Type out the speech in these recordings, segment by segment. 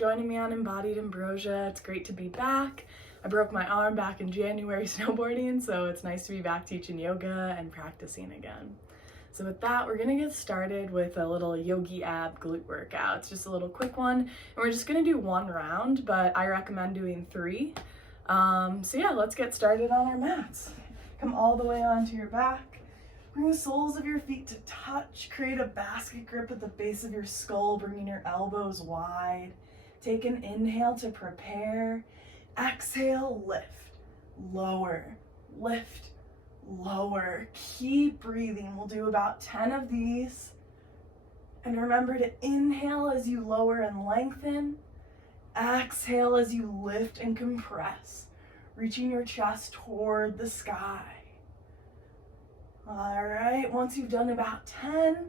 Joining me on Embodied Ambrosia. It's great to be back. I broke my arm back in January snowboarding, so it's nice to be back teaching yoga and practicing again. So with that, we're gonna get started with a little yogi ab glute workout. It's just a little quick one, and we're just gonna do one round, but I recommend doing 3. So yeah, let's get started on our mats. Come all the way onto your back. Bring the soles of your feet to touch. Create a basket grip at the base of your skull, bringing your elbows wide. Take an inhale to prepare. Exhale, lift, lower, lift, lower. Keep breathing. We'll do about 10 of these. And remember to inhale as you lower and lengthen. Exhale as you lift and compress, reaching your chest toward the sky. All right, once you've done about 10,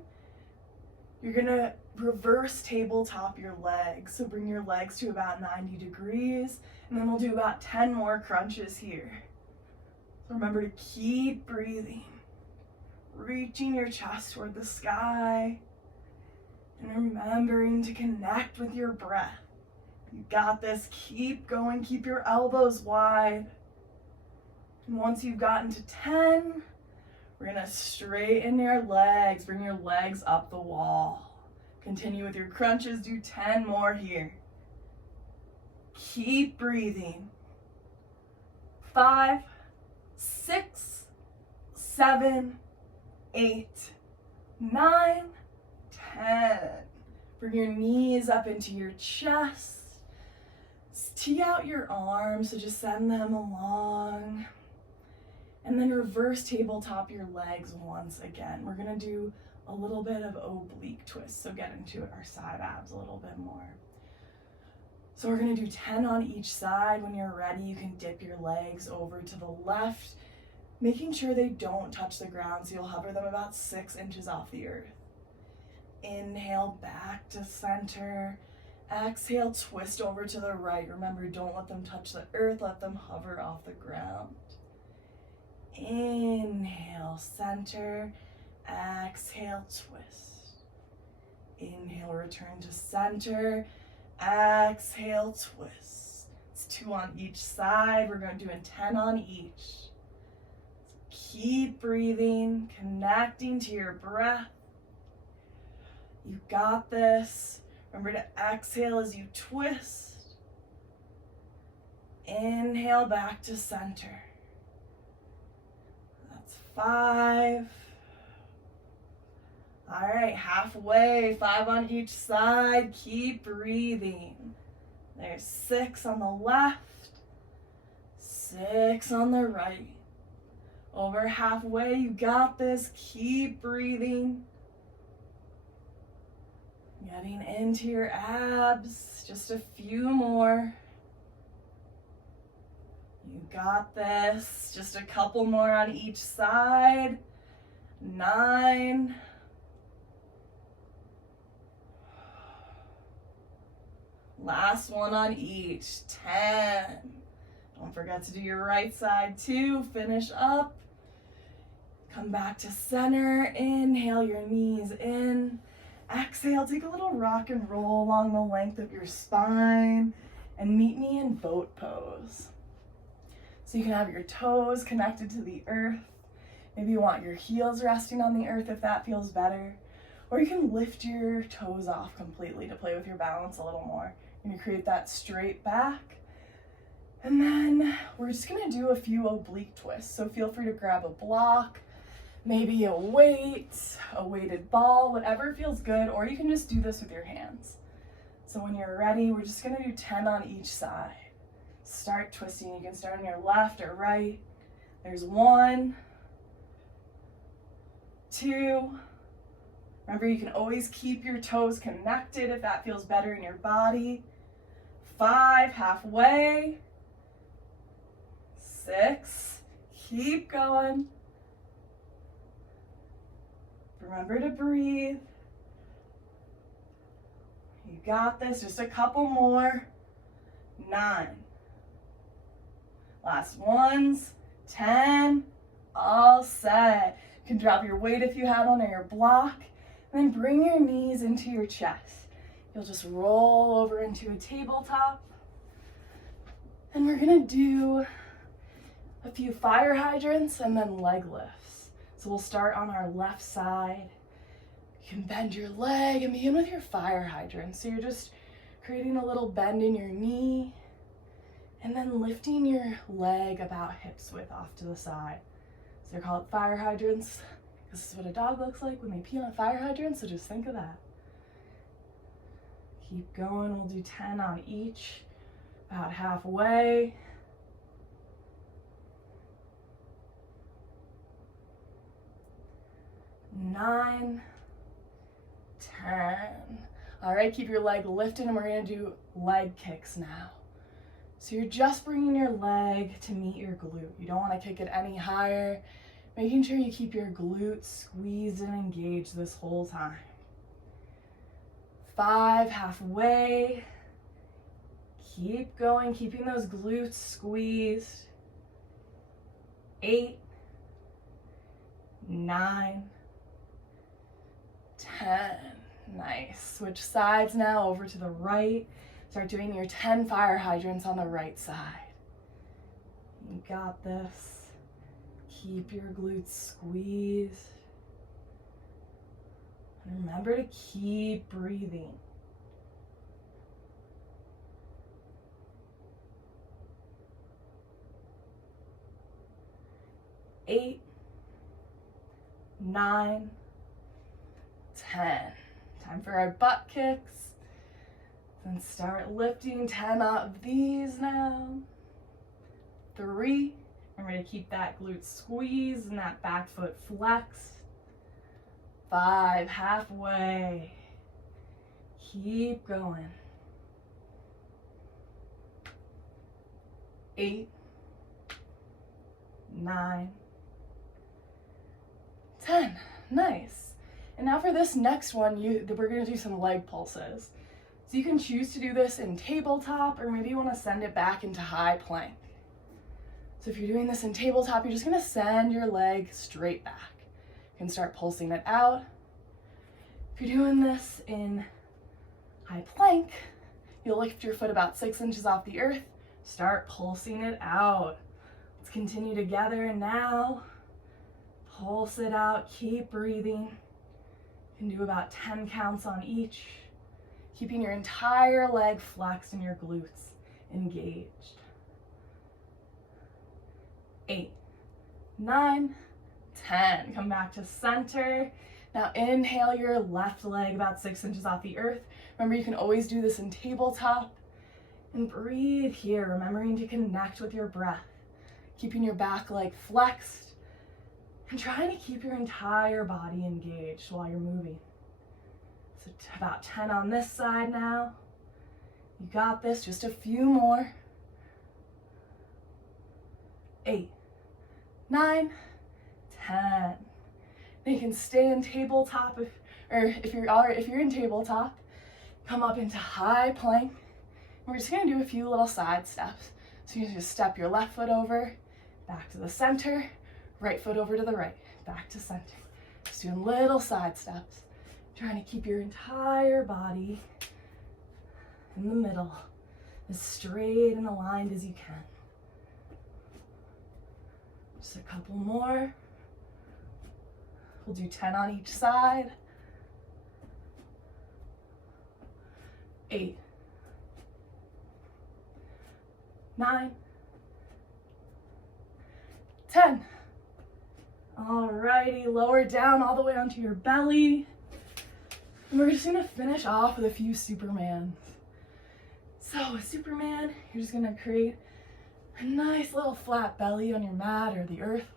you're gonna reverse tabletop your legs. So bring your legs to about 90 degrees, and then we'll do about 10 more crunches here. So remember to keep breathing, reaching your chest toward the sky, and remembering to connect with your breath. You got this, keep going, keep your elbows wide. And once you've gotten to 10, we're gonna straighten your legs, bring your legs up the wall. Continue with your crunches, do 10 more here. Keep breathing. 5, 6, 7, 8, 9, 10. Bring your knees up into your chest. Tee out your arms, so just send them along. And then reverse tabletop your legs once again. We're gonna do a little bit of oblique twist, so get into our side abs a little bit more. So we're gonna do 10 on each side. When you're ready, you can dip your legs over to the left, making sure they don't touch the ground, so you'll hover them about 6 inches off the earth. Inhale back to center. Exhale, twist over to the right. Remember, don't let them touch the earth, let them hover off the ground. Inhale, center. Exhale, twist. Inhale, return to center. Exhale, twist. It's 2 on each side. We're going to do 10 on each. Keep breathing, connecting to your breath. You got this. Remember to exhale as you twist. Inhale back to center. That's 5. All right, halfway, 5 on each side. Keep breathing. There's 6 on the left, 6 on the right. Over halfway, you got this. Keep breathing. Getting into your abs, just a few more. You got this. Just a couple more on each side. 9. Last one on each. 10. Don't forget to do your right side too. Finish up. Come back to center. Inhale your knees in. Exhale, take a little rock and roll along the length of your spine and meet me in boat pose. So you can have your toes connected to the earth. Maybe you want your heels resting on the earth if that feels better. Or you can lift your toes off completely to play with your balance a little more. You're gonna create that straight back. And then we're just gonna do a few oblique twists. So feel free to grab a block, maybe a weight, a weighted ball, whatever feels good, or you can just do this with your hands. So when you're ready, we're just gonna do 10 on each side. Start twisting. You can start on your left or right. There's 1, 2. Remember, you can always keep your toes connected if that feels better in your body. 5, halfway. 6, keep going. Remember to breathe. You got this, just a couple more. 9. Last ones. 10. All set. You can drop your weight if you had one or your block. And then bring your knees into your chest. You'll just roll over into a tabletop. And we're gonna do a few fire hydrants and then leg lifts. So we'll start on our left side. You can bend your leg and begin with your fire hydrant. So you're just creating a little bend in your knee and then lifting your leg about hips width off to the side. So they're called fire hydrants. This is what a dog looks like when they pee on a fire hydrant, so just think of that. Keep going, we'll do 10 on each, about halfway. 9, 10. All right, keep your leg lifted and we're gonna do leg kicks now. So you're just bringing your leg to meet your glute. You don't wanna kick it any higher, making sure you keep your glutes squeezed and engaged this whole time. 5, halfway. Keep going, keeping those glutes squeezed. 8, 9, 10. Nice. Switch sides now over to the right. Start doing your 10 fire hydrants on the right side. You got this. Keep your glutes squeezed. And remember to keep breathing. 8, 9, 10. Time for our butt kicks. Then start lifting 10 of these now. 3. Remember to keep that glute squeezed and that back foot flexed. 5, halfway. Keep going. 8, 9, 10. Nice. And now for this next one, we're going to do some leg pulses. So you can choose to do this in tabletop, or maybe you want to send it back into high plank. So if you're doing this in tabletop, you're just going to send your leg straight back. You can start pulsing it out. If you're doing this in high plank, you'll lift your foot about 6 inches off the earth. Start pulsing it out. Let's continue together now. Pulse it out, keep breathing. You can do about 10 counts on each, keeping your entire leg flexed and your glutes engaged. 8, 9, 10. Come back to center. Now inhale your left leg about 6 inches off the earth. Remember, you can always do this in tabletop. And breathe here, remembering to connect with your breath, keeping your back leg flexed and trying to keep your entire body engaged while you're moving. So about 10 on this side now. You got this, just a few more. 8, 9, 10. Now you can stay in tabletop, if you're in tabletop, come up into high plank. We're just gonna do a few little side steps. So you can just step your left foot over, back to the center, right foot over to the right, back to center. Just doing little side steps, trying to keep your entire body in the middle, as straight and aligned as you can. Just a couple more. We'll do 10 on each side. 8, 9, 10. Alrighty, lower down all the way onto your belly. And we're just gonna finish off with a few Supermans. So with Superman, you're just gonna create a nice little flat belly on your mat or the earth.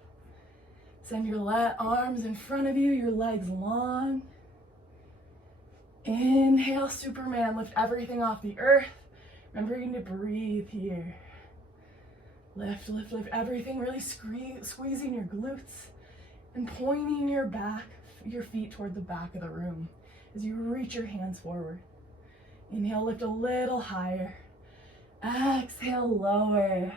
Send your arms in front of you, your legs long. Inhale, Superman, lift everything off the earth. Remembering to breathe here. Lift, lift, lift everything, really squeezing your glutes and pointing your feet toward the back of the room as you reach your hands forward. Inhale, lift a little higher. Exhale, lower.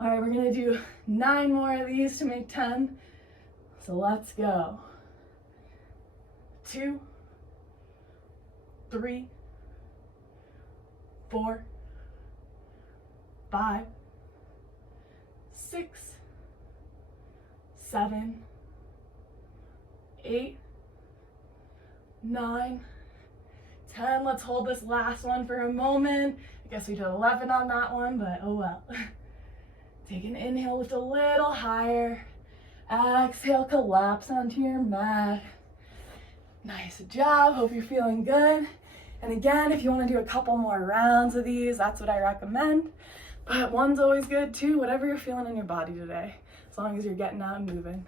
All right, we're gonna do 9 more of these to make 10. So let's go. 2, 3, 4, 5, 6, 7, 8, 9, 10. Let's hold this last one for a moment. I guess we did 11 on that one, but oh well. Take an inhale, lift a little higher. Exhale, collapse onto your mat. Nice job, hope you're feeling good. And again, if you want to do a couple more rounds of these, that's what I recommend. But one's always good too, whatever you're feeling in your body today, as long as you're getting out and moving.